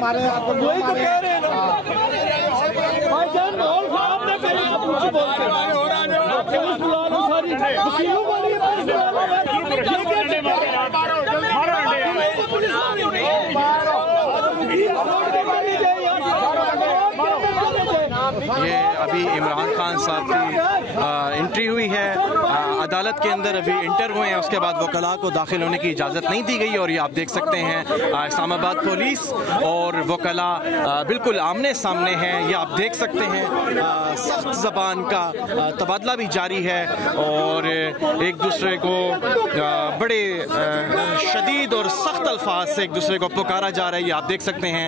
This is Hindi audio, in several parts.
हमारे वही तो कह रहे हैं भाईजान, माहौल खराब ना करें तो कुछ बोलते हैं। वकीलों वाली ये अभी इमरान खान साहब की एंट्री हुई है अदालत के अंदर, अभी इंटर हुए हैं, उसके बाद वकला को दाखिल होने की इजाज़त नहीं दी गई। और ये आप देख सकते हैं इस्लामाबाद पुलिस और वकला बिल्कुल आमने सामने हैं। ये आप देख सकते हैं सख्त ज़बान का तबादला भी जारी है और एक दूसरे को बड़े शदीद और सख्त अल्फाज से एक दूसरे को पुकारा जा रहा है। ये आप देख सकते हैं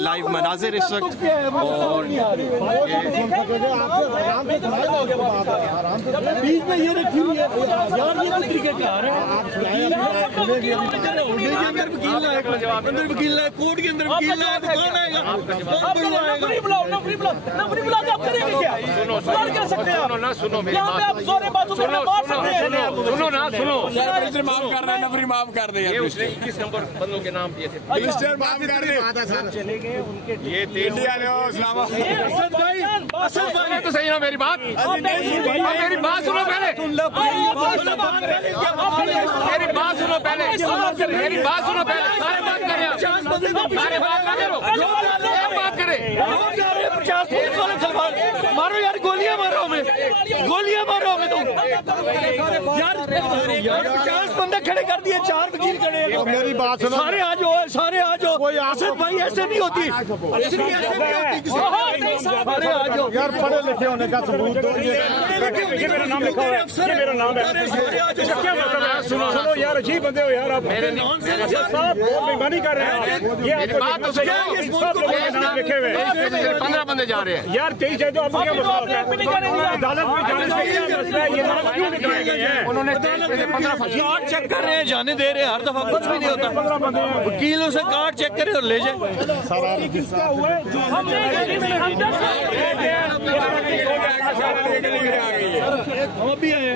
लाइव मनाजिर इस वक्त। और बीच में ये रखी हुई है यार, ये तो तरीक़ेकार है। अंदर वकील है, कोर्ट के अंदर वकील है, कौन आएगा? सुनो मेरी बात, सुनो ना, सुनो माफ कर रहे हैं, नफरी माफ कर दे। किस नंबर बंदों के नाम दिए थे? माफ कर दे। ये इंडिया ने असद भाई तो सही ना मेरी बात, मेरी बात सुनो पहले, मेरी बात सुनो पहले, मेरी बात सुनो पहले। सारे बात करें, सारे बात करो, बात करें। 50 पुलिस वाले मारो यार, गोलियां मारो हमें, गोलियां मारो हमें। तुम यार 50 बंदे खड़े कर दिए, 4 वकील खड़े हैं। मेरी बात सुनो, सारे आ जाओ, सारे आ जाओ। असद भाई ऐसे नहीं होती, ऐसे नहीं होती। सारे आ जाओ यार, पढ़े लिखे होने का सबूत दो। ये मेरा नाम लिखा हुआ है, ये मेरा नाम है। क्या मतलब है? सुनो यार, अजीब बंदे हो यार आप। मेरे साहब बेईमानी कर रहे हैं। ये बात तो सही है, नाम लिखे हुए 15 बंदे जा रहे हैं यार। 23 है जो आपको क्या मसला है? अदालत में जाने से क्या मसला है? ये नाम क्यों लिखाए गए हैं? उन्होंने 15 कार्ड चेक कर रहे हैं, जाने दे रहे हैं। हर दफा कुछ भी नहीं होता, वकीलों से कार्ड चेक करे और ले जाए। किसका हुआ है? हम भी आए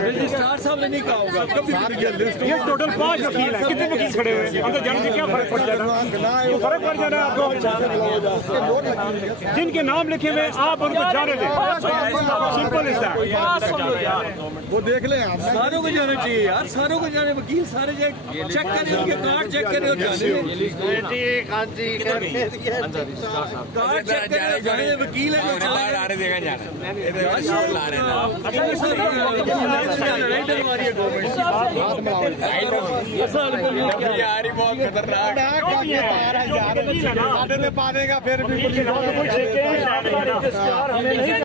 रजिस्ट्रार साहब ने नहीं कहा होगा कभी। ये टोटल 5 वकील हैं, कितने वकील खड़े हुए हैं? अंदर जाने से क्या फर्क पड़ जाएगा? वो फर्क पड़ जाना है आपको। जिनके नाम लिखे हुए आप उनको जाने दें, सिंपल इज दैट। वो देख लें आप, सारों को जाना चाहिए यार, सारों को जाने। वकील सारे चेक करें, उनके कार्ड चेक करें और जाने कार्ड चेक करें। वकील है बाहर आ रहे, देखा जाना बहुत खतरनाक पा देगा फिर भी।